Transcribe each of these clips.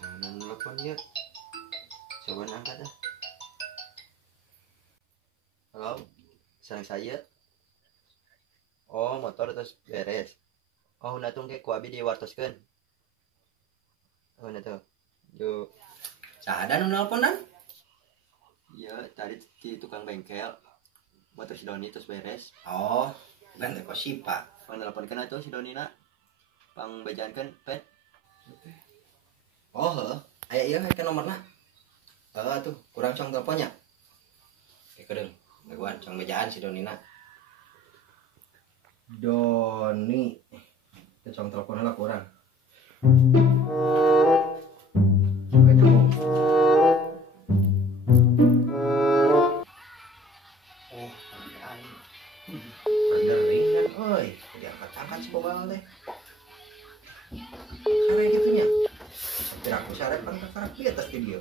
Sana nelfon dia. Coba angkat dah. Halo, sang saya. Oh, motor terus beres. Oh, natung ke ku abi diwartoskeun. Oh, nah tuh. Yuk. Sada nu nelpon dan? Iya, tadi di tukang bengkel. Motor si Doni terus beres. Oh, kan teh Sipa. Pang nelponkeun atuh si Doni na. Pang bejaankeun, pet. Oh, heuh. Aya ieu ke nomorna. Heeh atuh, kurang cong teleponnya. Oke, kedeung. Baguan cong bejaan si Donina. Doni. Teu cong telepon heula kurang. Suka nyambung. Oh, berdering kan, oi. Diangkat-angkat si bobal teh. Kare gitunya. Kira aku syarat kan karak di atas video.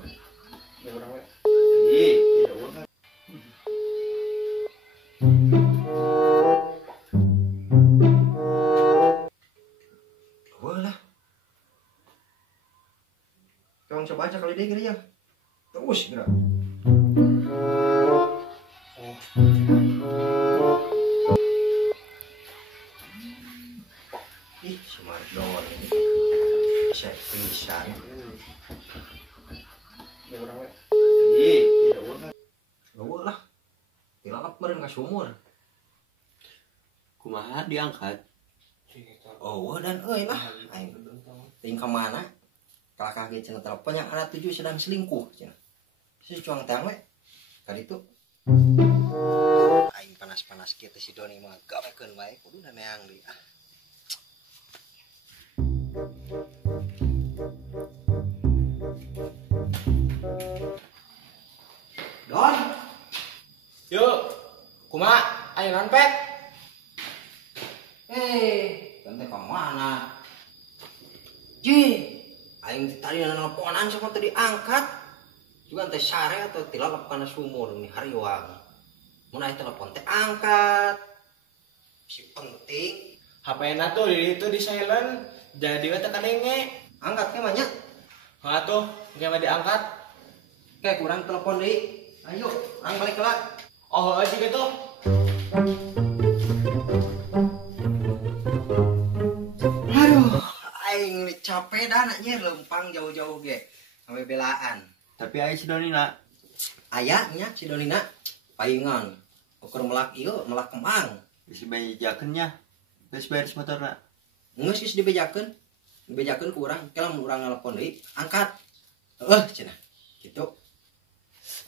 Ya urang we. Ih, tidak urang. Walah. Tolong coba aja kali dia kira ya. Terus kira. Ih, smart door ini. Pisan. Ya urang we. Ih, tidak urang. Eueuh lah. Tilap meureun ka sumur. Kumaha diangkat? Oh, dan euy lah. Aing ting ka mana? Kalakah ge cenah telepon yang anak tujuh sedang selingkuh cenah. Si cuang teh we. Kali itu aing panas-panas kieu teh si Doni mah gawekeun wae kudu da neang deui ah. Don. Yuk, kumaha? Ayo nanpet. Tante ka mana? Ji, aing tadi nelponan sama tadi angkat. Juga teh sare atau tilalap kana sumur nih hariwang. Mun aya telepon teh angkat. Si penting. HP-na tuh itu di silent. Jadi we teh kadenge. Angkat ke manya. Hah tuh, gak diangkat. Kayak kurang telepon deui. Ayo, urang balik heula. Oh, sih gitu. Aduh, aing capek dah anaknya lempang jauh-jauh ge. Sampai belaan. Tapi aya si Doni na. Ayahnya si Donina paingan. Ukur melak ieu, melak kemang. Geus bejakeun nya. Geus beres motorna. Geus geus dibejakeun. Dibejakeun ku urang, kela mun urang nelpon deui, angkat. Cenah. Kitu.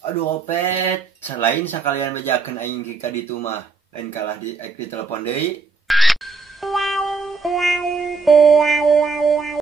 Aduh, opet. Selain sakalian bejakeun aing ka ditu mah. Lain kalah di telepon deui.